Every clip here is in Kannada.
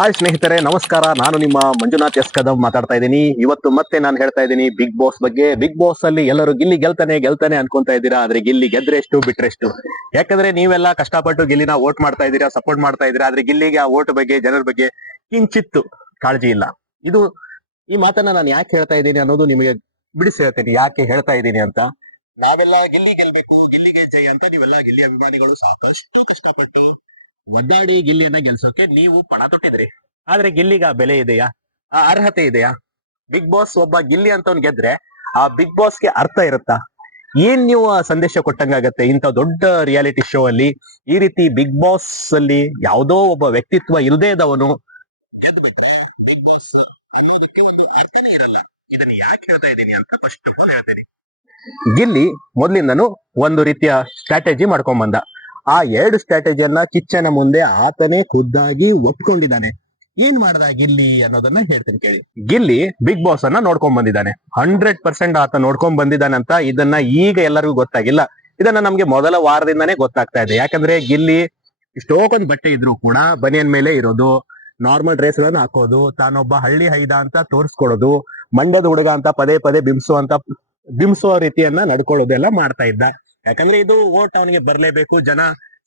ಹಾಯ್ ಸ್ನೇಹಿತರೆ, ನಮಸ್ಕಾರ. ನಾನು ನಿಮ್ಮ ಮಂಜುನಾಥ್ ಎಸ್ ಕದಂ ಮಾತಾಡ್ತಾ ಇದ್ದೀನಿ. ಇವತ್ತು ಮತ್ತೆ ನಾನು ಹೇಳ್ತಾ ಇದ್ದೀನಿ ಬಿಗ್ ಬಾಸ್ ಬಗ್ಗೆ. ಬಿಗ್ ಬಾಸ್ ಅಲ್ಲಿ ಎಲ್ಲರೂ ಗಿಲ್ಲಿ ಗೆಲ್ತಾನೆ ಗೆಲ್ತಾನೆ ಅನ್ಕೊಂತಾ ಇದ್ದೀರಾ? ಆದ್ರೆ ಗಿಲ್ಲಿ ಗೆದ್ರೆಷ್ಟು, ಬಿಟ್ರೆಷ್ಟು? ಯಾಕಂದ್ರೆ ನೀವೆಲ್ಲ ಕಷ್ಟಪಟ್ಟು ಗಿಲ್ಲಿನ ವೋಟ್ ಮಾಡ್ತಾ ಇದ್ದೀರಾ ಸಪೋರ್ಟ್ ಮಾಡ್ತಾ ಇದ್ದೀರಾ? ಆದ್ರೆ ಗಿಲ್ಲಿಗೆ ಆ ವೋಟ್ ಬಗ್ಗೆ, ಜನರ ಬಗ್ಗೆ ಕಿಂಚಿತ್ತು ಕಾಳಜಿ ಇಲ್ಲ. ಇದು ಈ ಮಾತನ್ನ ನಾನು ಯಾಕೆ ಹೇಳ್ತಾ ಇದ್ದೀನಿ ಅನ್ನೋದು ನಿಮಗೆ ಬಿಡಿಸಿ ಹೇಳ್ತೀನಿ ಯಾಕೆ ಹೇಳ್ತಾ ಇದ್ದೀನಿ ಅಂತ. ನಾವೆಲ್ಲ ಗಿಲ್ಲಿ ಗೆಲ್ಬೇಕು, ಗಿಲ್ಲಿಗೆ ಜೈ ಅಂತ ನೀವೆಲ್ಲ ಗಿಲ್ಲಿ ಅಭಿಮಾನಿಗಳು ಸಾಕಷ್ಟು ಕಷ್ಟಪಟ್ಟು ಒದ್ದಾಡಿ ಗಿಲ್ಲಿಯನ್ನ ಗೆಲ್ಸೋಕೆ ನೀವು ಪಣ ತೊಟ್ಟಿದ್ರಿ. ಆದ್ರೆ ಗಿಲ್ಲಿಗ ಬೆಲೆ ಇದೆಯಾ? ಆ ಅರ್ಹತೆ ಇದೆಯಾ? ಬಿಗ್ ಬಾಸ್ ಒಬ್ಬ ಗಿಲ್ಲಿ ಅಂತ ಗೆದ್ರೆ ಆ ಬಿಗ್ ಬಾಸ್ಗೆ ಅರ್ಥ ಇರುತ್ತಾ? ಏನ್ ನೀವು ಆ ಸಂದೇಶ ಕೊಟ್ಟಂಗಾಗತ್ತೆ? ಇಂಥ ದೊಡ್ಡ ರಿಯಾಲಿಟಿ ಶೋ ಅಲ್ಲಿ ಈ ರೀತಿ ಬಿಗ್ ಬಾಸ್ ಅಲ್ಲಿ ಯಾವುದೋ ಒಬ್ಬ ವ್ಯಕ್ತಿತ್ವ ಇಲ್ಲದೆ ಇದ್ದವನು ಗೆದ್ಬಿಟ್ರೆ ಬಿಗ್ ಬಾಸ್ ಅನ್ನೋದಕ್ಕೆ ಒಂದು ಅರ್ಥನೇ ಇರಲ್ಲ. ಇದನ್ನ ಯಾಕೆ ಹೇಳ್ತಾ ಇದ್ದೀನಿ ಅಂತ ಫಸ್ಟ್ ಆಫ್ ಆಲ್ ಹೇಳ್ತೀನಿ. ಗಿಲ್ಲಿ ಮೊದ್ಲಿಂದನು ಒಂದು ರೀತಿಯ ಸ್ಟ್ರಾಟಜಿ ಮಾಡ್ಕೊಂಡ್ ಬಂದ. ಆ ಎರಡು ಸ್ಟ್ರಾಟಜಿಯನ್ನ ಕಿಚ್ಚನ ಮುಂದೆ ಆತನೇ ಖುದ್ದಾಗಿ ಒಪ್ಕೊಂಡಿದ್ದಾನೆ. ಏನ್ ಮಾಡ್ದ ಗಿಲ್ಲಿ ಅನ್ನೋದನ್ನ ಹೇಳ್ತೀನಿ ಕೇಳಿ. ಗಿಲ್ಲಿ ಬಿಗ್ ಬಾಸ್ ಅನ್ನ ನೋಡ್ಕೊಂಡ್ ಬಂದಿದ್ದಾನೆ. ಹಂಡ್ರೆಡ್ ಪರ್ಸೆಂಟ್ ಆತ ನೋಡ್ಕೊಂಡ್ ಬಂದಿದ್ದಾನೆ ಅಂತ ಇದನ್ನ ಈಗ ಎಲ್ಲರಿಗೂ ಗೊತ್ತಾಗಿಲ್ಲ. ಇದನ್ನ ನಮ್ಗೆ ಮೊದಲ ವಾರದಿಂದಾನೇ ಗೊತ್ತಾಗ್ತಾ ಇದೆ. ಯಾಕಂದ್ರೆ ಗಿಲ್ಲಿ ಇಷ್ಟೊಂದ್ ಬಟ್ಟೆ ಇದ್ರು ಕೂಡ ಬನಿಯನ್ ಮೇಲೆ ಇರೋದು ನಾರ್ಮಲ್ ಡ್ರೆಸ್ ಗಳನ್ನ ಹಾಕೋದು, ತಾನೊಬ್ಬ ಹಳ್ಳಿ ಹೈದ ಅಂತ ತೋರಿಸ್ಕೊಡೋದು, ಮಂಡ್ಯದ ಹುಡುಗ ಅಂತ ಪದೇ ಪದೇ ಬಿಂಬಿಸುವಂತ, ಬಿಂಬಿಸುವ ರೀತಿಯನ್ನ ನಡ್ಕೊಳ್ಳೋದೆಲ್ಲ ಮಾಡ್ತಾ ಇದ್ದ. ಯಾಕಂದ್ರೆ ಇದು ಓಟ್ ಅವನಿಗೆ ಬರ್ಲೇಬೇಕು. ಜನ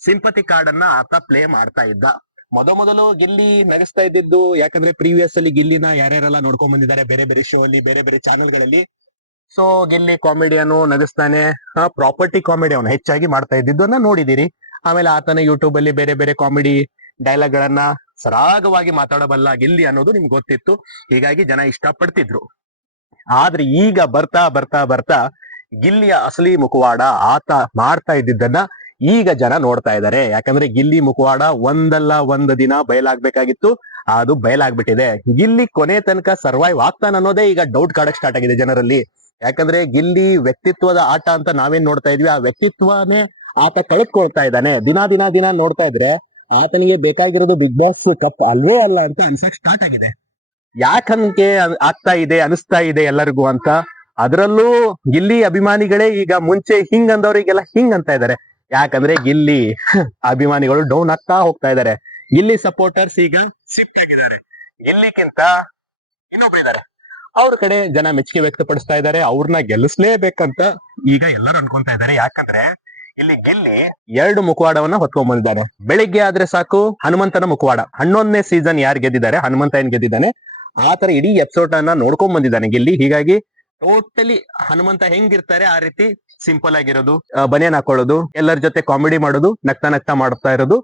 ಸಿಂಪತಿ ಕಾರ್ಡ್ ಅನ್ನ ಆತ ಪ್ಲೇ ಮಾಡ್ತಾ ಇದ್ದ. ಮೊದ ಮೊದಲು ಗಿಲ್ಲಿ ನಡೆಸ್ತಾ ಇದ್ದಿದ್ದು ಯಾಕಂದ್ರೆ ಪ್ರೀವಿಯಸ್ ಅಲ್ಲಿ ಗಿಲ್ಲಿನ ಯಾರ್ಯಾರೆಲ್ಲ ನೋಡ್ಕೊಂಡ್ ಬಂದಿದ್ದಾರೆ, ಬೇರೆ ಬೇರೆ ಶೋ ಅಲ್ಲಿ, ಬೇರೆ ಬೇರೆ ಚಾನೆಲ್ಗಳಲ್ಲಿ. ಸೊ ಗಿಲ್ಲಿ ಕಾಮಿಡಿಯನ್ನು ನಗಿಸ್ತಾನೆ. ಪ್ರಾಪರ್ಟಿ ಕಾಮಿಡಿ ಅವನು ಹೆಚ್ಚಾಗಿ ಮಾಡ್ತಾ ಇದ್ದಿದ್ದನ್ನ ನೋಡಿದಿರಿ. ಆಮೇಲೆ ಆತನ ಯೂಟ್ಯೂಬ್ ಅಲ್ಲಿ ಬೇರೆ ಬೇರೆ ಕಾಮಿಡಿ ಡೈಲಾಗ್ ಗಳನ್ನ ಸರಾಗವಾಗಿ ಮಾತಾಡಬಲ್ಲ ಗಿಲ್ಲಿ ಅನ್ನೋದು ನಿಮ್ಗೆ ಗೊತ್ತಿತ್ತು. ಹೀಗಾಗಿ ಜನ ಇಷ್ಟ ಪಡ್ತಿದ್ರು ಆದ್ರೆ ಈಗ ಬರ್ತಾ ಬರ್ತಾ ಬರ್ತಾ ಗಿಲ್ಲಿಯ ಅಸಲಿ ಮುಖವಾಡ ಆತ ಮಾಡ್ತಾ ಇದ್ದಿದ್ದನ್ನ ಈಗ ಜನ ನೋಡ್ತಾ ಇದ್ದಾರೆ. ಯಾಕಂದ್ರೆ ಗಿಲ್ಲಿ ಮುಖವಾಡ ಒಂದಲ್ಲ ಒಂದ್ ದಿನ ಬಯಲಾಗ್ಬೇಕಾಗಿತ್ತು. ಅದು ಬಯಲಾಗ್ಬಿಟ್ಟಿದೆ. ಗಿಲ್ಲಿ ಕೊನೆ ತನಕ ಸರ್ವೈವ್ ಆಗ್ತಾನ ಅನ್ನೋದೇ ಈಗ ಡೌಟ್ ಕಾಡಕ್ ಸ್ಟಾರ್ಟ್ ಆಗಿದೆ ಜನರಲ್ಲಿ. ಯಾಕಂದ್ರೆ ಗಿಲ್ಲಿ ವ್ಯಕ್ತಿತ್ವದ ಆಟ ಅಂತ ನಾವೇನ್ ನೋಡ್ತಾ ಇದ್ವಿ? ಆ ವ್ಯಕ್ತಿತ್ವನೇ ಆತ ಕಳೆದ್ಕೊಳ್ತಾ ಇದ್ದಾನೆ. ದಿನ ದಿನ ದಿನ ನೋಡ್ತಾ ಇದ್ರೆ ಆತನಿಗೆ ಬೇಕಾಗಿರೋದು ಬಿಗ್ ಬಾಸ್ ಕಪ್ ಅಲ್ವೇ ಅಲ್ಲ ಅಂತ ಅನ್ಸಕ್ ಸ್ಟಾರ್ಟ್ ಆಗಿದೆ. ಯಾಕಂಗೆ ಆಗ್ತಾ ಇದೆ, ಅನಿಸ್ತಾ ಇದೆ ಎಲ್ಲರಿಗೂ ಅಂತ ಅದರಲ್ಲೂ ಗಿಲ್ಲಿ ಅಭಿಮಾನಿಗಳೇ ಈಗ ಮುಂಚೆ ಹಿಂಗ್ ಅಂದವರಿಗೆಲ್ಲ ಹಿಂಗ್ ಅಂತ ಇದಾರೆ. ಯಾಕಂದ್ರೆ ಗಿಲ್ಲಿ ಅಭಿಮಾನಿಗಳು ಡೌನ್ ಆಗ್ತಾ ಹೋಗ್ತಾ ಇದಾರೆ. ಗಿಲ್ಲಿ ಸಪೋರ್ಟರ್ಸ್ ಈಗ ಶಿಫ್ಟ್ ಆಗಿದ್ದಾರೆ ಗಿಲ್ಲಿಕ್ಕಿಂತ ಇನ್ನೊಬ್ರು ಇದಾರೆ ಅವ್ರ ಕಡೆ ಜನ ಮೆಚ್ಚುಗೆ ವ್ಯಕ್ತಪಡಿಸ್ತಾ ಇದ್ದಾರೆ ಅವ್ರನ್ನ ಗೆಲ್ಲಿಸ್ಲೇಬೇಕಂತ ಈಗ ಎಲ್ಲರೂ ಅನ್ಕೊಂತಾ ಇದ್ದಾರೆ ಯಾಕಂದ್ರೆ ಇಲ್ಲಿ ಗಿಲ್ಲಿ ಎರಡು ಮುಖವಾಡವನ್ನ ಹೊತ್ಕೊಂಡ್ ಬಂದಿದ್ದಾನೆ ಬೆಳಿಗ್ಗೆ ಆದ್ರೆ ಸಾಕು, ಹನುಮಂತನ ಮುಖವಾಡ. ಹನ್ನೊಂದನೇ ಸೀಸನ್ ಯಾರು ಗೆದ್ದಿದ್ದಾರೆ? ಹನುಮಂತ ಏನ್ ಗೆದ್ದಿದ್ದಾನೆ? ಆತರ ಇಡೀ ಎಪಿಸೋಡ್ ಅನ್ನ ನೋಡ್ಕೊಂಡ್ ಬಂದಿದ್ದಾನೆ ಗಿಲ್ಲಿ. ಹೀಗಾಗಿ ಟೋಟಲಿ ಹನುಮಂತ ಹೆಂಗಿರ್ತಾರೆ ಆ ರೀತಿ ಸಿಂಪಲ್ ಆಗಿರೋದು. ಬನಿಯನ್ ಹಾಕೊಳ್ಳೋದು, ಎಲ್ಲರ ಜೊತೆ ಕಾಮಿಡಿ ಮಾಡೋದು, ನಗ್ತಾ ನಗ್ತಾ ಮಾಡ್ತಾ ಇರೋದು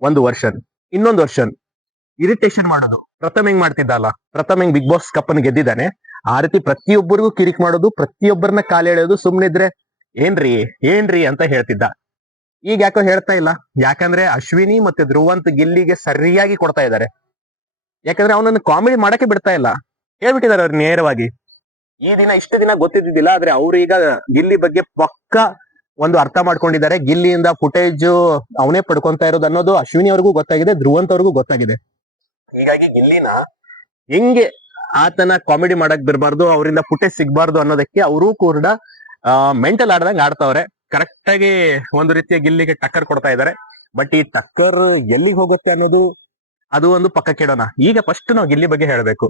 ಒಂದು ವರ್ಷನ್. ಇನ್ನೊಂದು ವರ್ಷನ್ ಇರಿಟೇಷನ್ ಮಾಡೋದು. ಪ್ರಥಮ್ ಹೆಂಗ್ ಮಾಡ್ತಿದ್ದಲ್ಲ? ಪ್ರಥಮ ಹೆಂಗ್ ಬಿಗ್ ಬಾಸ್ ಕಪ್ ಅನ್ನು ಗೆದ್ದಿದ್ದಾನೆ? ಆ ರೀತಿ ಪ್ರತಿಯೊಬ್ಬರಿಗೂ ಕಿರಿಕ್ ಮಾಡೋದು ಪ್ರತಿಯೊಬ್ಬರನ್ನ ಕಾಲೆಳೆಯೋದು ಸುಮ್ನಿದ್ರೆ ಏನ್ರಿ ಏನ್ರಿ ಅಂತ ಹೇಳ್ತಿದ್ದ. ಈಗ ಯಾಕೋ ಹೇಳ್ತಾ ಇಲ್ಲ? ಯಾಕಂದ್ರೆ ಅಶ್ವಿನಿ ಮತ್ತೆ ಧ್ರುವಂತ್ ಗಿಲ್ಲಿಗೆ ಸರಿಯಾಗಿ ಕೊಡ್ತಾ ಇದ್ದಾರೆ. ಯಾಕಂದ್ರೆ ಅವನನ್ನು ಕಾಮಿಡಿ ಮಾಡಕ್ಕೆ ಬಿಡ್ತಾ ಇಲ್ಲ. ಹೇಳ್ಬಿಟ್ಟಿದ್ದಾರೆ ಅವ್ರು ನೇರವಾಗಿ. ಈ ದಿನ ಇಷ್ಟು ದಿನ ಗೊತ್ತಿದ್ದಿಲ್ಲ ಆದ್ರೆ ಅವ್ರೀಗ ಗಿಲ್ಲಿ ಬಗ್ಗೆ ಪಕ್ಕ ಒಂದು ಅರ್ಥ ಮಾಡ್ಕೊಂಡಿದ್ದಾರೆ. ಗಿಲ್ಲಿಯಿಂದ ಫುಟೇಜ್ ಅವನೇ ಪಡ್ಕೊಂತ ಇರೋದು ಅನ್ನೋದು ಅಶ್ವಿನಿ ಅವ್ರಿಗೂ ಗೊತ್ತಾಗಿದೆ, ಧ್ರುವಂತ್ ಅವ್ರಿಗೂ ಗೊತ್ತಾಗಿದೆ. ಹೀಗಾಗಿ ಗಿಲ್ಲಿನ ಹೆಂಗೆ ಆತನ ಕಾಮಿಡಿ ಮಾಡಕ್ ಬಿರ್ಬಾರ್ದು ಅವರಿಂದ ಫುಟೇಜ್ ಸಿಗ್ಬಾರ್ದು ಅನ್ನೋದಕ್ಕೆ ಅವರು ಕೂಡ ಮೆಂಟಲ್ ಆಡ್ದಂಗ್ ಆಡ್ತಾವ್ರೆ. ಕರೆಕ್ಟ್ ಆಗಿ ಒಂದು ರೀತಿಯ ಗಿಲ್ಲಿಗೆ ಟಕ್ಕರ್ ಕೊಡ್ತಾ ಇದ್ದಾರೆ. ಬಟ್ ಈ ಟಕ್ಕರ್ ಎಲ್ಲಿಗೆ ಹೋಗುತ್ತೆ ಅನ್ನೋದು ಅದು ಒಂದು ಪಕ್ಕ ಕೆಡೋಣ ಈಗ ಫಸ್ಟ್ ನಾವು ಗಿಲ್ಲಿ ಬಗ್ಗೆ ಹೇಳ್ಬೇಕು.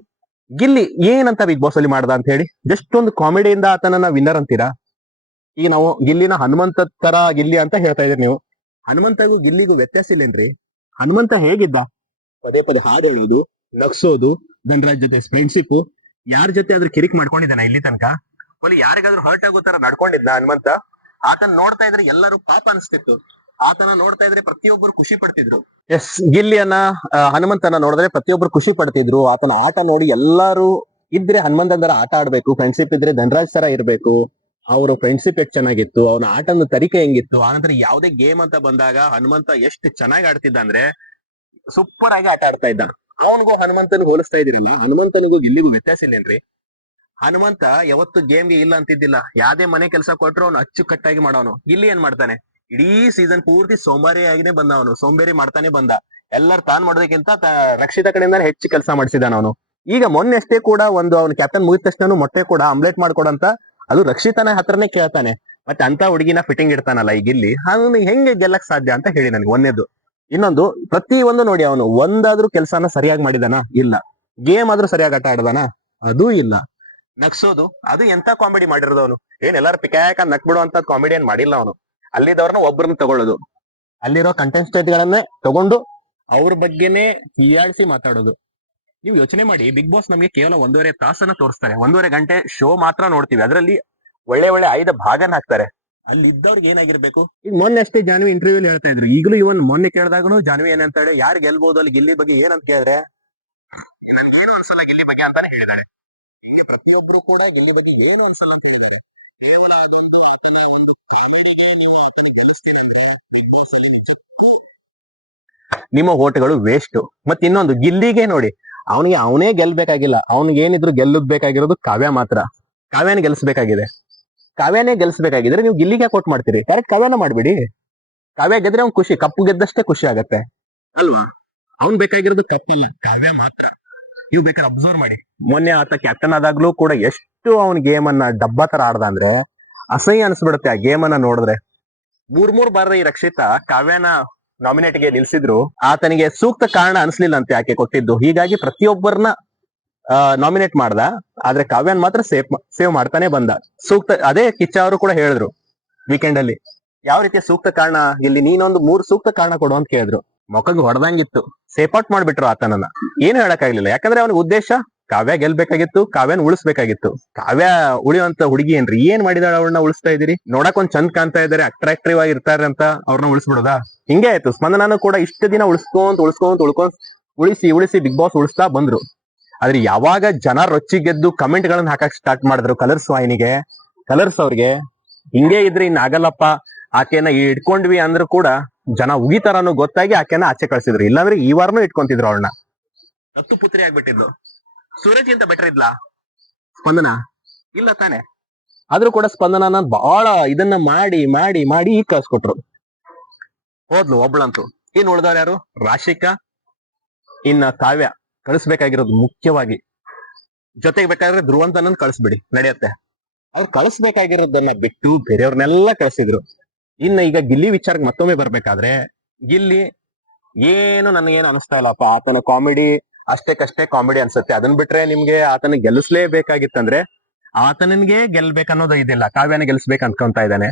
ಗಿಲ್ಲಿ ಏನಂತ ಬಿಗ್ ಬಾಸ್ ಅಲ್ಲಿ ಮಾಡ್ದ ಅಂತ ಹೇಳಿ? ಜಸ್ಟ್ ಒಂದು ಕಾಮಿಡಿಯಿಂದ ಆತನನ್ನ ವಿನ್ನರ್ ಅಂತೀರಾ? ಈಗ ನಾವು ಗಿಲ್ಲಿನ ಹನುಮಂತ ತರ ಗಿಲ್ಲಿ ಅಂತ ಹೇಳ್ತಾ ಇದ್ರಿ ನೀವು. ಹನುಮಂತಗೂ ಗಿಲ್ಲಿಗೂ ವ್ಯತ್ಯಾಸ ಇಲ್ಲೇನ್ರಿ? ಹನುಮಂತ ಹೇಗಿದ್ದ? ಪದೇ ಪದೇ ಹಾಡು ಹೇಳೋದು, ನಗ್ಸೋದು ಧನರಾಜ್ ಜೊತೆ ಫ್ರೆಂಡ್ಶಿಪ್ ಯಾರ ಜೊತೆ ಆದ್ರೂ ಕಿರಿಕ್ ಮಾಡ್ಕೊಂಡಿದ್ದಾನ ಇಲ್ಲಿ ತನಕ? ಒಲಿ ಯಾರಿಗಾದ್ರೂ ಹರ್ಟ್ ಆಗೋ ತರ ನಡ್ಕೊಂಡಿದ್ದ ಹನುಮಂತ? ಆತನ್ ನೋಡ್ತಾ ಇದ್ರೆ ಎಲ್ಲರೂ ಪಾಪ ಅನಿಸ್ತಿತ್ತು. ಆತನ ನೋಡ್ತಾ ಇದ್ರೆ ಪ್ರತಿಯೊಬ್ಬರು ಖುಷಿ ಪಡ್ತಿದ್ರು. ಎಸ್ ಗಿಲ್ಲಿಯನ್ನ ಹನುಮಂತನ ನೋಡಿದ್ರೆ ಪ್ರತಿಯೊಬ್ಬರು ಖುಷಿ ಪಡ್ತಿದ್ರು. ಆತನ ಆಟ ನೋಡಿ ಎಲ್ಲಾರು ಇದ್ರೆ ಹನುಮಂತನ ಆಟ ಆಡ್ಬೇಕು ಫ್ರೆಂಡ್ಶಿಪ್ ಇದ್ರೆ ಧನರಾಜ್ ತರ ಇರ್ಬೇಕು. ಅವ್ರ ಫ್ರೆಂಡ್ಶಿಪ್ ಎಷ್ಟು ಚೆನ್ನಾಗಿತ್ತು, ಅವನ ಆಟದ ತರಿಕೆ ಹೆಂಗಿತ್ತು ಆನಂತರ ಯಾವುದೇ ಗೇಮ್ ಅಂತ ಬಂದಾಗ ಹನುಮಂತ ಎಷ್ಟು ಚೆನ್ನಾಗಿ ಆಡ್ತಿದ್ದ ಅಂದ್ರೆ ಸೂಪರ್ ಆಗಿ ಆಟ ಆಡ್ತಾ ಇದ್ದ ಅವನಿಗೂ ಹನುಮಂತನಿಗೆ ಹೋಲಿಸ್ತಾ ಇದ್ರಲ್ಲ ಹನುಮಂತನಿಗೂ ಗಿಲ್ಲಿಗೂ ವ್ಯತ್ಯಾಸ ಇಲ್ಲೇನ್ರಿ? ಹನುಮಂತ ಯಾವತ್ತು ಗೇಮ್ಗೆ ಇಲ್ಲ ಅಂತಿದ್ದಿಲ್ಲ. ಯಾವ್ದೇ ಮನೆ ಕೆಲಸ ಕೊಟ್ರು ಅವ್ನು ಅಚ್ಚುಕಟ್ಟಾಗಿ ಮಾಡೋನು. ಇಲ್ಲಿ ಏನ್ ಮಾಡ್ತಾನೆ? ಇಡೀ ಸೀಸನ್ ಪೂರ್ತಿ ಸೋಮಾರಿ ಬಂದ ಅವನು, ಸೋಂಬೇರಿ ಮಾಡ್ತಾನೆ ಬಂದ. ಎಲ್ಲರೂ ತಾನ್ ಮಾಡೋದಕ್ಕಿಂತ ರಕ್ಷಿತ ಕಡೆಯಿಂದ ಹೆಚ್ಚು ಕೆಲಸ ಮಾಡಿಸಿದಾನ ಅವನು. ಈಗ ಮೊನ್ನೆ ಅಷ್ಟೇ ಕೂಡ ಒಂದು ಅವ್ನು ಕ್ಯಾಪ್ಟನ್ ಮುಗಿದ ತಕ್ಷಣ ಮೊಟ್ಟೆ ಕೂಡ ಆಮ್ಲೆಟ್ ಮಾಡ್ಕೊಡಂತ ಅದು ರಕ್ಷಿತನ ಹತ್ರನೇ ಕೇಳ್ತಾನೆ. ಮತ್ತೆ ಅಂತ ಹುಡುಗಿನ ಫಿಟ್ಟಿಂಗ್ ಇಡ್ತಾನಲ್ಲ ಈಗ ಇಲ್ಲಿ ಅವನು ಹೆಂಗೆ ಗೆಲ್ಲಕ್ ಸಾಧ್ಯ ಅಂತ ಹೇಳಿ ನನಗೆ ಒಂದೇದು ಇನ್ನೊಂದು ಪ್ರತಿ ಒಂದು ನೋಡಿ ಅವನು, ಒಂದಾದ್ರೂ ಕೆಲಸನ ಸರಿಯಾಗಿ ಮಾಡಿದಾನ? ಇಲ್ಲ. ಗೇಮ್ ಆದ್ರೂ ಸರಿಯಾಗಿ ಆಟ ಆಡದಾನ? ಅದೂ ಇಲ್ಲ. ನಗ್ಸೋದು, ಅದು ಎಂತ ಕಾಮಿಡಿ ಮಾಡಿರೋದು ಅವನು? ಏನ್ ಎಲ್ಲಾರು ಪಿಕಾಯಕ ನಕ್ ಬಿಡುವಂತ ಕಾಮಿಡಿ ಏನ್ ಮಾಡಿಲ್ಲ ಅವನು. ಅಲ್ಲಿದ್ದವ್ರನ್ನ ಒಬ್ಬರನ್ನ ತಗೊಳ್ಳೋದು. ಅಲ್ಲಿರೋ ಕಂಟೆಸ್ಟೆಂಟ್ ಗಳನ್ನೇ ತಗೊಂಡು ಅವ್ರ ಬಗ್ಗೆನೇ ಹೀಯಾಳಿಸಿ ಮಾತಾಡೋದು. ನೀವು ಯೋಚನೆ ಮಾಡಿ ಬಿಗ್ ಬಾಸ್ ನಮಗೆ ಕೇವಲ ಒಂದೂವರೆ ತಾಸನ್ನ ತೋರಿಸ್ತಾರೆ. ಒಂದೂವರೆ ಗಂಟೆ ಶೋ ಮಾತ್ರ ನೋಡ್ತೀವಿ. ಅದರಲ್ಲಿ ಒಳ್ಳೆ ಒಳ್ಳೆ ಆಯ್ದ ಭಾಗನ ಹಾಕ್ತಾರೆ. ಅಲ್ಲಿ ಇದ್ದವ್ರಿಗೆ ಏನಾಗಿರ್ಬೇಕು? ಈಗ ಮೊನ್ನೆ ಅಷ್ಟೇ ಜಾನ್ವಿ ಇಂಟರ್ವ್ಯೂ ಹೇಳ್ತಾ ಇದ್ರು. ಈಗಲೂ ಇವನ್ ಮೊನ್ನೆ ಕೇಳಿದಾಗನು ಜಾನ್ವಿ ಏನಂತಾಳೆ ಯಾರು ಗೆಲ್ಬಹುದು ಅಲ್ಲಿ ಗಿಲ್ಲಿ ಬಗ್ಗೆ ಏನಂತ ಕೇಳಿದ್ರೆ ಏನು ಅನ್ಸಲ್ಲ ಗಿಲ್ಲಿ ಬಗ್ಗೆ ಅಂತಾನೆ ಹೇಳಿದಾಳೆ ಪ್ರತಿಯೊಬ್ರು ಕೂಡ ಗಿಲ್ಲಿ ಬಗ್ಗೆ ಏನು ಅನ್ಸಲ್ಲ ನಿಮ್ಮ ಓಟ್ಗಳು ವೇಸ್ಟ್ ಮತ್ತೆ ಇನ್ನೊಂದು, ಗಿಲ್ಲಿಗೆ ನೋಡಿ. ಅವನಿಗೆ ಅವನೇ ಗೆಲ್ಬೇಕಾಗಿಲ್ಲ. ಅವನಿಗೆ ಏನಿದ್ರು ಗೆಲ್ಲುದ್ ಬೇಕಾಗಿರೋದು ಕಾವ್ಯ ಮಾತ್ರ. ಕಾವ್ಯನ ಗೆಲ್ಸ್ಬೇಕಾಗಿದೆ. ಕಾವ್ಯನೇ ಗೆಲ್ಸ್ಬೇಕಾಗಿದ್ರೆ ನೀವು ಗಿಲ್ಲಿಗೆ ಕೋಟ್ ಮಾಡ್ತೀರಿ. ಕರೆಕ್ಟ್ ಕಾವ್ಯನ ಮಾಡ್ಬಿಡಿ. ಕಾವ್ಯ ಗೆದ್ರೆ ಅವ್ನ್ ಖುಷಿ. ಕಪ್ಪು ಗೆದ್ದಷ್ಟೇ ಖುಷಿ ಆಗತ್ತೆ. ಅಲ್ವಾ? ಅವ್ನ್ ಬೇಕಾಗಿರೋದು ಕಪ್ಪಿಲ್ಲ, ಕಾವ್ಯ ಮಾತ್ರ. ನೀವು ಬೇಕಾದ್ರೆ ಅಬ್ಸರ್ವ್ ಮಾಡಿ. ಮೊನ್ನೆ ಆತ ಕ್ಯಾಪ್ಟನ್ ಆದಾಗ್ಲೂ ಕೂಡ ಎಷ್ಟು ಅವ್ನ್ ಗೇಮ್ ಅನ್ನ ಡಬ್ಬಾ ತರ ಆಡ್ದ ಅಂದ್ರೆ ಅಸಹ್ಯ ಅನ್ಸ್ಬಿಡುತ್ತೆ ಆ ಗೇಮ್ ಅನ್ನ ನೋಡಿದ್ರೆ. ಮೂರ್ ಮೂರ್ ಬಾರದ ಈ ರಕ್ಷಿತಾ ಕಾವ್ಯನ ನಾಮಿನೇಟ್ಗೆ ನಿಲ್ಸಿದ್ರು. ಆತನಿಗೆ ಸೂಕ್ತ ಕಾರಣ ಅನ್ಸ್ಲಿಲ್ಲ ಅಂತ ಆಕೆ ಕೊಟ್ಟಿದ್ದು. ಹೀಗಾಗಿ ಪ್ರತಿಯೊಬ್ಬರನ್ನ ನಾಮಿನೇಟ್ ಮಾಡ್ದ. ಆದ್ರೆ ಕಾವ್ಯನ್ ಮಾತ್ರ ಸೇವ್ ಸೇವ್ ಮಾಡ್ತಾನೆ ಬಂದ. ಸೂಕ್ತ, ಅದೇ ಕಿಚ್ಚ ಅವರು ಕೂಡ ಹೇಳಿದ್ರು ವೀಕೆಂಡ್ ಅಲ್ಲಿ. ಯಾವ ರೀತಿಯ ಸೂಕ್ತ ಕಾರಣ? ಇಲ್ಲಿ ನೀನೊಂದು ಮೂರು ಸೂಕ್ತ ಕಾರಣ ಕೊಡು ಅಂತ ಕೇಳಿದ್ರು. ಮೊಕಗ್ ಹೊಡೆದಂಗಿತ್ತು. ಸೇಫ್ ಔಟ್ ಮಾಡ್ಬಿಟ್ರು ಆತನನ್ನ. ಏನು ಹೇಳಕ್ಕಾಗ್ಲಿಲ್ಲ. ಯಾಕಂದ್ರೆ ಅವನ ಉದ್ದೇಶ ಕಾವ್ಯ ಗೆಲ್ಬೇಕಾಗಿತ್ತು, ಕಾವ್ಯನ ಉಳಿಸ್ಬೇಕಾಗಿತ್ತು. ಕಾವ್ಯ ಉಳಿಯುವಂತ ಹುಡುಗಿ ಏನ್ರಿ? ಏನ್ ಮಾಡಿದಾಳ ಅವ್ರನ್ನ ಉಳಿಸ್ತಾ ಇದೀರಿ ನೋಡಕ್ ಒಂದ್ ಚಂದ್ ಕಾಣ್ತಾ ಇದಾರೆ ಅಟ್ರಾಕ್ಟಿವ್ ಆಗಿ ಇರ್ತಾರೆ ಅಂತ ಅವ್ರನ್ನ ಉಳಿಸ್ಬಿಡೋದಾ? ಹಿಂಗೆ ಆಯ್ತು. ಸ್ಪಂದನಾನು ಕೂಡ ಇಷ್ಟು ದಿನ ಉಳಿಸ್ಕೊಂತ ಉಳಿಸ್ಕೊಂತ, ಉಳ್ಕೊಂತ ಉಳಿಸಿ ಉಳಿಸಿ ಬಿಗ್ ಬಾಸ್ ಉಳಿಸ್ತಾ ಬಂದ್ರು. ಆದ್ರೆ ಯಾವಾಗ ಜನ ರೊಚ್ಚಿಗೆದ್ದು ಕಮೆಂಟ್ ಗಳನ್ನ ಹಾಕಕ್ ಸ್ಟಾರ್ಟ್ ಮಾಡಿದ್ರು ಕಲರ್ಸ್ ವಾಹಿನಿಗೆ, ಕಲರ್ಸ್ ಅವ್ರಿಗೆ, ಹಿಂಗೆ ಇದ್ರೆ ಇನ್ ಆಗಲ್ಲಪ್ಪ ಆಕೆನ ಇಟ್ಕೊಂಡ್ವಿ ಅಂದ್ರೂ ಕೂಡ ಜನ ಉಗಿತಾರನು ಗೊತ್ತಾಗಿ ಆಕೆನ ಆಚೆ ಕಳ್ಸಿದ್ರು. ಇಲ್ಲಾಂದ್ರೆ ಈ ವಾರನೂ ಇಟ್ಕೊಂತಿದ್ರು ಅವಳನ್ನ. ದತ್ತು ಪುತ್ರಿ ಸೂರಜ್ ಅಂತ ಬೆಟರ್ ಇದ್ಲಾ? ಸ್ಪಂದನ? ಇಲ್ಲ ತಾನೆ. ಆದ್ರೂ ಕೂಡ ಸ್ಪಂದನನ ಬಹಳ ಇದನ್ನ ಮಾಡಿ ಮಾಡಿ ಮಾಡಿ ಈಗ ಕಳ್ಸ್ಕೊಟ್ರು ಹೋದ್ಲು ಒಬ್ಳಂತೂ. ಇನ್ ಉಳ್ದವ್ರು ಯಾರು? ರಾಶಿಕಾ ಇನ್ನ ಕಾವ್ಯ. ಕಳಿಸ್ಬೇಕಾಗಿರೋದು ಮುಖ್ಯವಾಗಿ. ಜೊತೆಗೆ ಬೇಕಾದ್ರೆ ಧ್ರುವಂತನನ್ ಕಳಿಸ್ಬಿಡಿ ನಡೆಯತ್ತೆ. ಅವ್ರು ಕಳಿಸ್ಬೇಕಾಗಿರೋದನ್ನ ಬಿಟ್ಟು ಬೇರೆಯವ್ರನ್ನೆಲ್ಲ ಕಳಿಸಿದ್ರು. ಇನ್ನ ಈಗ ಗಿಲ್ಲಿ ವಿಚಾರಕ್ಕೆ ಮತ್ತೊಮ್ಮೆ ಬರ್ಬೇಕಾದ್ರೆ ಗಿಲ್ಲಿ ಏನು ನನಗೇನು ಅನಿಸ್ತಾ ಇಲ್ಲಪ್ಪ. ಆತನ ಕಾಮಿಡಿ ಅಷ್ಟಕ್ಕಷ್ಟೇ ಕಾಮಿಡಿ ಅನ್ಸುತ್ತೆ. ಅದನ್ ಬಿಟ್ರೆ ನಿಮ್ಗೆ ಆತನ ಗೆಲ್ಲಿಸ್ಲೇಬೇಕಾಗಿತ್ತಂದ್ರೆ ಆತನಿಗೆ ಗೆಲ್ಬೇಕನ್ನೋದು ಇದಿಲ್ಲ. ಕಾವ್ಯನ ಗೆಲ್ಸ್ಬೇಕು ಅನ್ಕೊಂತ ಇದ್ದಾನೆ.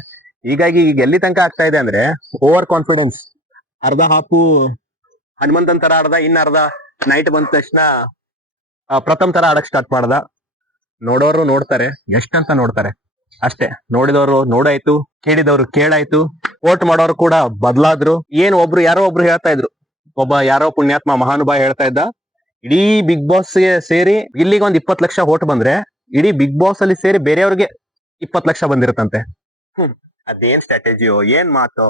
ಹೀಗಾಗಿ ಈಗ ಎಲ್ಲಿ ತನಕ ಆಗ್ತಾ ಇದೆ ಅಂದ್ರೆ ಓವರ್ ಕಾನ್ಫಿಡೆನ್ಸ್ ಅರ್ಧ ಹಾಪು ಹನುಮಂತನ್ ತರ ಆಡ್ದ ಇನ್ನ ಅರ್ಧ ನೈಟ್ ಬಂದ ತಕ್ಷಣ ಪ್ರಥಮ ಪ್ರಥಮ್ ತರ ಆಡಕ್ ಸ್ಟಾರ್ಟ್ ಮಾಡ್ದ. ನೋಡೋರು ನೋಡ್ತಾರೆ. ಎಷ್ಟಂತ ನೋಡ್ತಾರೆ? ಅಷ್ಟೇ. ನೋಡಿದವರು ನೋಡಾಯ್ತು, ಕೇಳಿದವರು ಕೇಳಾಯ್ತು. ವೋಟ್ ಮಾಡೋರು ಕೂಡ ಬದ್ಲಾದ್ರು. ಏನ್ ಒಬ್ರು, ಯಾರೋ ಒಬ್ರು ಹೇಳ್ತಾ ಇದ್ರು. ಒಬ್ಬ ಯಾರೋ ಪುಣ್ಯಾತ್ಮ ಮಹಾನುಭಾವ ಹೇಳ್ತಾ ಇದ್ದ. ಇಡೀ ಬಿಗ್ ಬಾಸ್ಗೆ ಸೇರಿ ಇಲ್ಲಿಗೆ ಒಂದ್ ಇಪ್ಪತ್ ಲಕ್ಷ ಓಟ್ ಬಂದ್ರೆ ಇಡೀ ಬಿಗ್ ಬಾಸ್ ಅಲ್ಲಿ ಸೇರಿ ಬೇರೆಯವ್ರಿಗೆ ಇಪ್ಪತ್ ಲಕ್ಷ ಬಂದಿರತ್ತಂತೆ. ಅದೇನ್ ಸ್ಟ್ರಾಟಜಿಯೋ ಏನ್ ಮಾತು?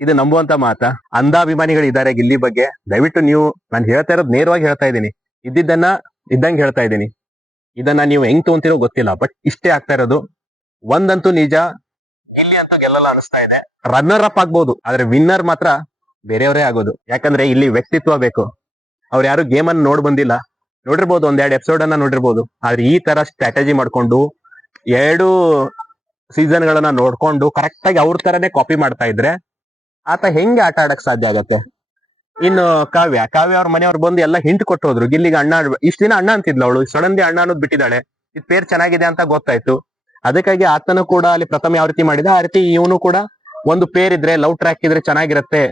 ಇದು ನಂಬುವಂತ ಮಾತ. ಅಂಧಾಭಿಮಾನಿಗಳು ಇದ್ದಾರೆ ಗಿಲ್ಲಿ ಬಗ್ಗೆ. ದಯವಿಟ್ಟು ನೀವು ನಾನು ಹೇಳ್ತಾ ಇರೋದು ನೇರವಾಗಿ ಹೇಳ್ತಾ ಇದ್ದೀನಿ. ಇದ್ದಿದ್ದನ್ನ ಇದ್ದಂಗೆ ಹೇಳ್ತಾ ಇದ್ದೀನಿ. ಇದನ್ನ ನೀವು ಹೆಂಗ್ ತಗೊಂತಿರೋ ಗೊತ್ತಿಲ್ಲ. ಬಟ್ ಇಷ್ಟೇ ಆಗ್ತಾ ಇರೋದು. ಒಂದಂತೂ ನಿಜ ಇಲ್ಲಿ ಅಂತೂ ಗೆಲ್ಲಲ್ಲ ಅನಿಸ್ತಾ ಇದೆ. ರನ್ನರ್ ಅಪ್ ಆಗ್ಬಹುದು ಆದ್ರೆ ವಿನ್ನರ್ ಮಾತ್ರ ಬೇರೆಯವರೇ ಆಗೋದು. ಯಾಕಂದ್ರೆ ಇಲ್ಲಿ ವ್ಯಕ್ತಿತ್ವ ಬೇಕು. ಅವ್ರು ಯಾರು ಗೇಮ್ ಅನ್ನು ನೋಡ್ ಬಂದಿಲ್ಲ. ನೋಡಿರ್ಬೋದು ಒಂದೆರಡು ಎಪಿಸೋಡ್ ಅನ್ನ ನೋಡಿರ್ಬೋದು. ಆದ್ರೆ ಈ ತರ ಸ್ಟ್ರಾಟಜಿ ಮಾಡ್ಕೊಂಡು ಎರಡು ಸೀಸನ್ ಗಳನ್ನ ನೋಡ್ಕೊಂಡು ಕರೆಕ್ಟ್ ಆಗಿ ಅವ್ರ ತರನೇ ಕಾಪಿ ಮಾಡ್ತಾ ಇದ್ರೆ ಆತ ಹೆಂಗೆ ಆಟ ಆಡಕ್ ಸಾಧ್ಯ ಆಗತ್ತೆ? ಇನ್ನು ಕಾವ್ಯ ಕಾವ್ಯ ಅವ್ರ ಮನೆಯವ್ರು ಬಂದು ಎಲ್ಲ ಹಿಂಟ್ ಕೊಟ್ಟು ಹೋದ್ರು ಗಿಲ್ಲಿಗೆ ಅಣ್ಣ ಇಷ್ಟ ಇಷ್ಟ್ ದಿನ ಅಣ್ಣ ಅಂತಿದ್ಲು ಅವಳು. ಸಡನ್ಲಿ ಅಣ್ಣ ಅನ್ನೋದು ಬಿಟ್ಟಿದ್ದಾಳೆ. ಇದ್ ಪೇರ್ ಚೆನ್ನಾಗಿದೆ ಅಂತ ಗೊತ್ತಾಯ್ತು. ಅದಕ್ಕಾಗಿ ಆತನು ಕೂಡ ಅಲ್ಲಿ ಪ್ರಥಮ ಯಾವ ರೀತಿ ಮಾಡಿದ, ಆ ರೀತಿ ಇವನು ಕೂಡ ಒಂದು ಪೇರ್ ಇದ್ರೆ, ಲವ್ ಟ್ರ್ಯಾಕ್ ಇದ್ರೆ ಚೆನ್ನಾಗಿರತ್ತೆ.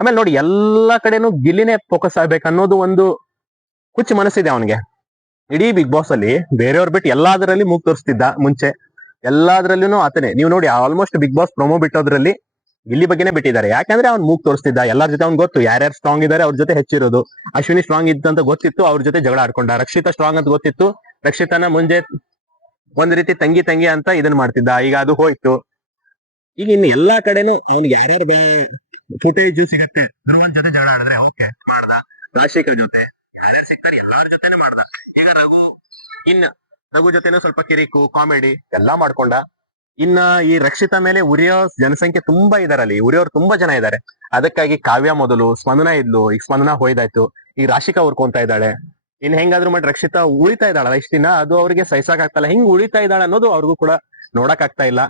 ಆಮೇಲೆ ನೋಡಿ ಎಲ್ಲಾ ಕಡೆನೂ ಗಿಲ್ಲಿನೇ ಫೋಕಸ್ ಆಗ್ಬೇಕು ಅನ್ನೋದು ಒಂದು ಹುಚ್ಚು ಮನಸ್ಸಿದೆ ಅವನಿಗೆ. ಇಡೀ ಬಿಗ್ ಬಾಸ್ ಅಲ್ಲಿ ಬೇರೆಯವ್ರ ಬಿಟ್ಟು ಎಲ್ಲಾದ್ರಲ್ಲಿ ಮೂಗ್ ತೋರಿಸ್ತಿದ್ದ ಮುಂಚೆ. ಎಲ್ಲಾದ್ರಲ್ಲೂ ಆತನೇ. ನೀವು ನೋಡಿ ಆಲ್ಮೋಸ್ಟ್ ಬಿಗ್ ಬಾಸ್ ಪ್ರೊಮೋ ಬಿಟ್ಟೋದ್ರಲ್ಲಿ ಗಿಲ್ಲಿ ಬಗ್ಗೆನೇ ಬಿಟ್ಟಿದ್ದಾರೆ. ಯಾಕಂದ್ರೆ ಅವ್ನು ಮೂಗ್ ತೋರಿಸ್ತಿದ್ದ. ಎಲ್ಲಾರ ಜೊತೆ ಅವ್ನು ಗೊತ್ತು. ಯಾರ್ಯಾರು ಸ್ಟ್ರಾಂಗ್ ಇದ್ದಾರೆ ಅವ್ರ ಜೊತೆ ಹೆಚ್ಚಿರೋದು. ಅಶ್ವಿನಿ ಸ್ಟ್ರಾಂಗ್ ಇದ್ದಂತ ಗೊತ್ತಿತ್ತು. ಅವ್ರ ಜೊತೆ ಜಗಳ ಆಡ್ಕೊಂಡ. ರಕ್ಷಿತಾ ಸ್ಟ್ರಾಂಗ್ ಅಂತ ಗೊತ್ತಿತ್ತು. ರಕ್ಷಿತಾನ ಮುಂಜೆ ಒಂದ್ ರೀತಿ ತಂಗಿ ತಂಗಿ ಅಂತ ಇದನ್ನ ಮಾಡ್ತಿದ್ದ. ಈಗ ಅದು ಹೋಯ್ತು. ಈಗ ಇನ್ನು ಎಲ್ಲಾ ಕಡೆನೂ ಅವ್ನಿಗೆ ಯಾರ್ಯಾರು ಫುಟೇಜ್ ಸಿಗುತ್ತೆ. ಧ್ರುವನ್ ಜೊತೆ ಜಗಳ ಆಡಿದ್ರೆ, ಓಕೆ, ಮಾಡ್ದ. ರಾಜಶೇಖರ್ ಜೊತೆ, ಯಾರ್ಯಾರು ಸಿಗ್ತಾರೆ, ಎಲ್ಲಾರ ಜೊತೆನೆ ಮಾಡ್ದ. ಈಗ ರಘು, ಇನ್ನ ರಘು ಜೊತೆನೂ ಸ್ವಲ್ಪ ಕಿರಿಕು ಕಾಮಿಡಿ ಎಲ್ಲಾ ಮಾಡ್ಕೊಂಡ. ಇನ್ನ ಈ ರಕ್ಷಿತಾ ಮೇಲೆ ಉರಿಯೋ ಜನಸಂಖ್ಯೆ ತುಂಬಾ ಇದಾರಲ್ಲಿ, ಉರಿಯೋರು ತುಂಬಾ ಜನ ಇದಾರೆ. ಅದಕ್ಕಾಗಿ ಕಾವ್ಯ ಮೊದಲು, ಸ್ಪಂದನ ಇದ್ಲು, ಈಗ ಸ್ಪಂದನ ಹೋಯ್ದಾಯ್ತು. ಈಗ ರಾಶಿಕಾ ಉರ್ಕೊಂತ ಇದ್ದಾಳೆ. ಇನ್ ಹೆಂಗಾದ್ರೂ ಮಾಡಿ ರಕ್ಷಿತಾ ಉಳಿತಾ ಇದ್ದಾಳಲ್ಲ, ಇಷ್ಟ ದಿನ ಅದು ಅವ್ರಿಗೆ ಸಹಿಸಕ್ ಆಗ್ತಲ್ಲ ಹೆಂಗ್ ಉಳಿತಾ ಇದ್ದಾಳೆ ಅನ್ನೋದು ಅವ್ರಿಗೂ ಕೂಡ ನೋಡಕ್ ಆಗ್ತಾ ಇಲ್ಲ.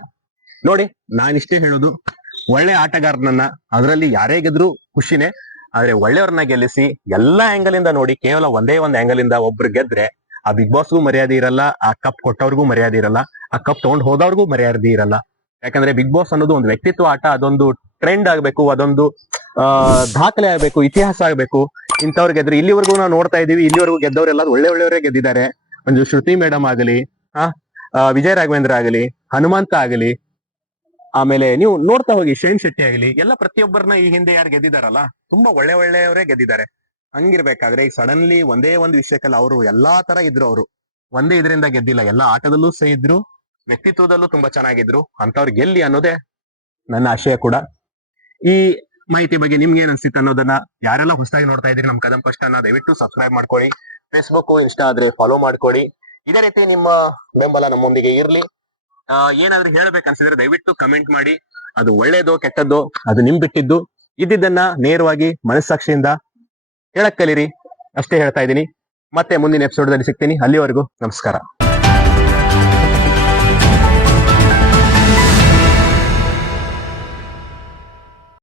ನೋಡಿ, ನಾನ್ ಇಷ್ಟೇ ಹೇಳೋದು. ಒಳ್ಳೆ ಆಟಗಾರನನ್ನ ಅದರಲ್ಲಿ ಯಾರೇ ಗೆದ್ರು ಖುಷಿನೇ. ಆದ್ರೆ ಒಳ್ಳೆಯವ್ರನ್ನ ಗೆಲ್ಲಿಸಿ ಎಲ್ಲಾ ಆಂಗಲ್ ಇಂದ ನೋಡಿ ಕೇವಲ ಒಂದೇ ಒಂದ್ ಆಂಗಲ್ ಇಂದ ಒಬ್ರು ಗೆದ್ರೆ ಆ ಬಿಗ್ ಬಾಸ್ಗೂ ಮರ್ಯಾದೆ ಇರಲ್ಲ ಆ ಕಪ್ ಕೊಟ್ಟವ್ರಿಗೂ ಮರ್ಯಾದೆ ಇರಲ್ಲ ಆ ಕಪ್ ತಗೊಂಡ್ ಹೋದವ್ರಿಗೂ ಮರ್ಯಾದೆ ಇರಲ್ಲ. ಯಾಕಂದ್ರೆ ಬಿಗ್ ಬಾಸ್ ಅನ್ನೋದು ಒಂದು ವ್ಯಕ್ತಿತ್ವ ಆಟ ಅದೊಂದು ಟ್ರೆಂಡ್ ಆಗ್ಬೇಕು ಅದೊಂದು ದಾಖಲೆ ಆಗ್ಬೇಕು ಇತಿಹಾಸ ಆಗ್ಬೇಕು. ಇಂಥವ್ರು ಗೆದ್ರೆ ಇಲ್ಲಿವರೆಗೂ ನಾವು ನೋಡ್ತಾ ಇದೀವಿ ಇಲ್ಲಿವರೆಗೂ ಗೆದ್ದವರೆಲ್ಲ ಒಳ್ಳೆ ಒಳ್ಳೆಯವರೇ ಗೆದ್ದಿದ್ದಾರೆ. ಒಂದು ಶ್ರುತಿ ಮೇಡಮ್ ಆಗಲಿ ಆ, ವಿಜಯ ರಾಘವೇಂದ್ರ ಆಗಲಿ ಹನುಮಂತ ಆಗಲಿ ಆಮೇಲೆ ನೀವು ನೋಡ್ತಾ ಹೋಗಿ, ಶೇನ್ ಶೆಟ್ಟಿ ಆಗಲಿ, ಎಲ್ಲ ಪ್ರತಿಯೊಬ್ಬರನ್ನ ಈ ಹಿಂದೆ ಯಾರು ಗೆದ್ದಿದಾರಲ್ಲ, ತುಂಬಾ ಒಳ್ಳೆ ಒಳ್ಳೆಯವರೇ ಗೆದ್ದಿದ್ದಾರೆ. ಹಂಗಿರ್ಬೇಕಾದ್ರೆ ಈಗ ಸಡನ್ಲಿ ಒಂದೇ ಒಂದು ವಿಷಯಕ್ಕಲ್ಲ ಅವರು ಎಲ್ಲಾ ತರ ಇದ್ರು ಅವರು. ಒಂದೇ ಇದರಿಂದ ಗೆದ್ದಿಲ್ಲ, ಎಲ್ಲಾ ಆಟದಲ್ಲೂ ಸಹ ಇದ್ರು, ವ್ಯಕ್ತಿತ್ವದಲ್ಲೂ ತುಂಬಾ ಚೆನ್ನಾಗಿದ್ರು ಅಂತವ್ರು ಗೆಲ್ಲಿ ಅನ್ನೋದೇ ನನ್ನ ಆಶಯ ಕೂಡ. ಈ ಮಾಹಿತಿ ಬಗ್ಗೆ ನಿಮ್ಗೆ ಏನ್ ಅನ್ಸಿತ್ತು ಅನ್ನೋದನ್ನ ಯಾರೆಲ್ಲ ಹೊಸದಾಗಿ ನೋಡ್ತಾ ಇದ್ರಿ ನಮ್ ಕದಂ ಫಸ್ಟ್ ದಯವಿಟ್ಟು ಸಬ್ಸ್ಕ್ರೈಬ್ ಮಾಡ್ಕೊಳ್ಳಿ. ಫೇಸ್ಬುಕ್ ಇನ್ಸ್ಟಾ ಆದ್ರೆ ಫಾಲೋ ಮಾಡ್ಕೊಳ್ಳಿ. ಇದೇ ರೀತಿ ನಿಮ್ಮ ಬೆಂಬಲ ನಮ್ಮೊಂದಿಗೆ ಇರ್ಲಿ. ಏನಾದ್ರೂ ಹೇಳ್ಬೇಕು ಅನ್ಸಿದ್ರೆ ದಯವಿಟ್ಟು ಕಮೆಂಟ್ ಮಾಡಿ. ಅದು ಒಳ್ಳೇದೋ ಕೆಟ್ಟದ್ದೋ ಅದು ನಿಮ್ ಬಿಟ್ಟಿದ್ದು ಇದ್ದಿದ್ದನ್ನ ನೇರವಾಗಿ ಮನಸ್ಸಾಕ್ಷಿಯಿಂದ ಹೇಳಕ್ ಕಲೀರಿ ಅಷ್ಟೇ ಹೇಳ್ತಾ ಇದ್ದೀನಿ. ಮತ್ತೆ ಮುಂದಿನ ಎಪಿಸೋಡ್ ದಲ್ಲಿ ಸಿಗ್ತೀನಿ. ಅಲ್ಲಿವರೆಗೂ ನಮಸ್ಕಾರ.